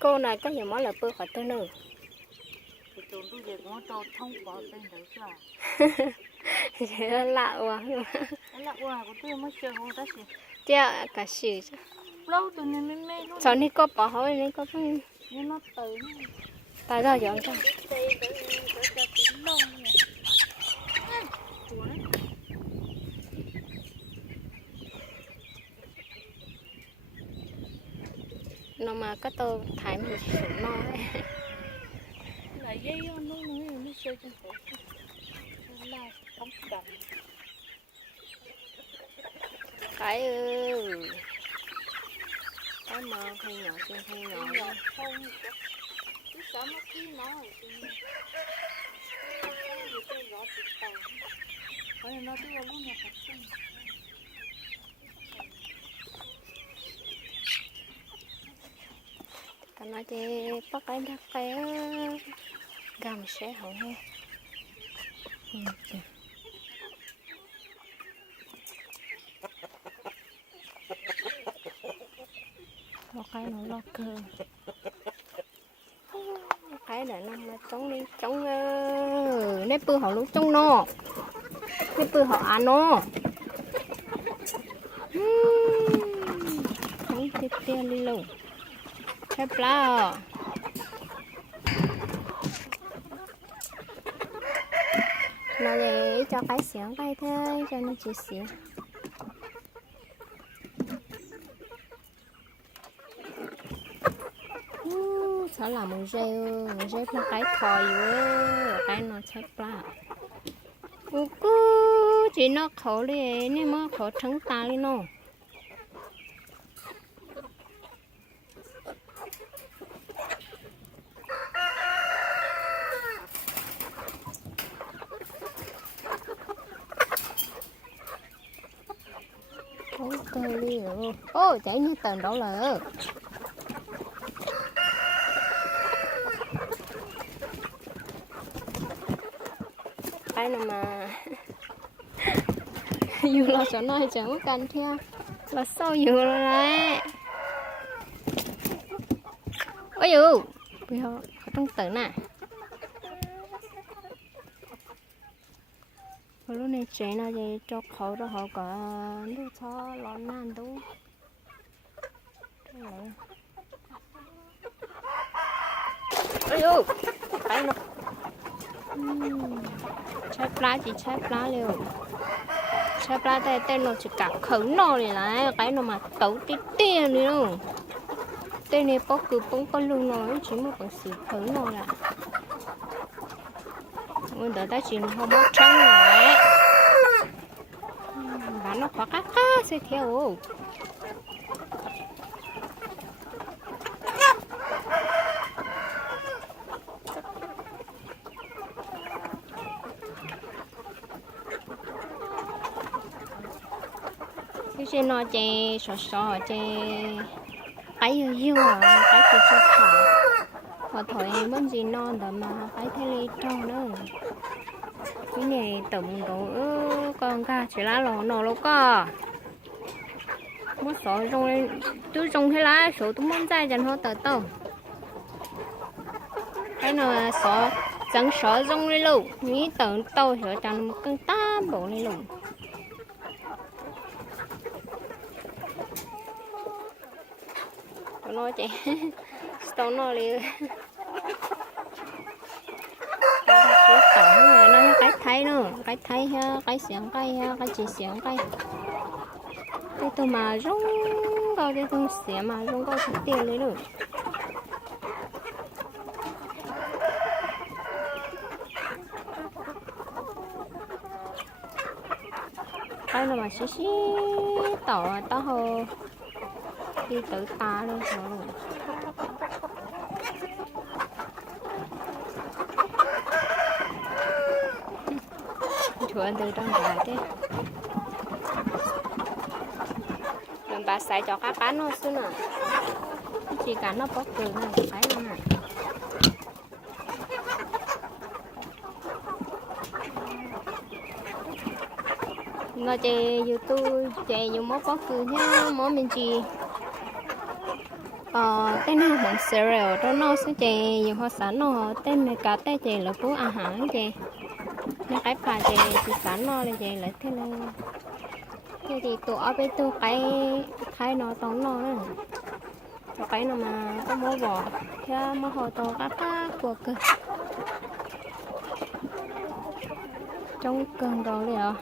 cô này có nhiều món là bơ khỏi tôi nữa. Tụi tôi về cũng cho thông báo tên đấy chứ. Thế lạ quá. Lạ quá, của tôi mới chơi không đó gì. Chứ cả sự chứ. Lâu tụi này mê luôn. Sao này có bỏ hỏi này có phải. Nhưng nó tới. Tại sao dọn sao? Nó mà có tôi thải mình sụn no ấy. Là dây nó chơi trên cổ. Là không cầm. Cái cái mà thay nhỏ trên thay nhỏ. Không. Cứ sợ nó ký nó rồi. Nó cứ vào lúc nào phát sinh. Cái nói thì bắt cái đắt cái gầm sẽ hỏng nghe. Một cái nó lo cơ. Cái để nó mà chống đi chống nếp bư họ lúc chống no. Nếp bư họ ăn no. Chống tiếp theo đi luôn. Cái pla. Nó để cho cái xiếng bay thôi cho nó chỉ xiếng. Sao làm một dây nó cái thòi quá cái nó chết pla. Cứ chỉ nó khổ đi nên mà khổ thắng ta đi nó. Cơ đi rồi. Ô chạy như tần đâu là. Cái nào mà dù là chỗ này chẳng cần theo là sao dù rồi đấy. Ôi dù bây giờ có trong tử nè. Lúc này trẻ nó thì cho khẩu đó họ có lúc cho lon nan đâu. Ôi dù cái nó trái pla chỉ trái pla liều. Trái pla tên nó chỉ cả khẩn nó này là cái nó mà tấu tí tiền đi đâu. Tên này bó cứ bóng con luôn nói chỉ một bằng sự khẩn nó là. Mình đợi ta chỉ không bó trắng này. Và nó khó khá sẽ theo. Cái trên nó chè sò chè cái yêu cái gì cho thỏ và thổi món gì non đó mà cái thế này trong nữa cái này tổng đồ con ca chỉ lá lò nổ lâu co mất sỏi rồi tôi trồng thế lá số tôi muốn dai dần hơn tờ tàu cái nào sỏi chẳng sỏi rong đi luôn nghĩ tờ tàu sỏi chẳng một cân tám bộ đi luôn. Nó chị tao nó đi nó cái thấy nữa cái thấy ha cái xiềng cây ha cái chỉ xiềng cây cái tôi mà rung coi cái tôi xẻ mà rung coi chút tiền đấy nữa cái nào mà xí tỏ tao hồ đi tự ta luôn rồi. Chú ăn từ trong gà thế. Đừng bà xài cho các cá nó xưa nè. Chỉ cá nó bóc từ này cái nó nè. Nó chơi YouTube chơi dùng món bóc từ nhá, món mình chỉ tên nào bằng cereal đó nó sẽ chè nhiều hoa sản nó tên này cả tên chè là phố à hả chè nó cái phà chè chỉ sản nó là chè lại thế này thế thì tụi ở bên tụi cái nó tốn nó nữa cái nó mà có mua bò thế mà họ tàu các cuộc cơ trong cơn đó đấy à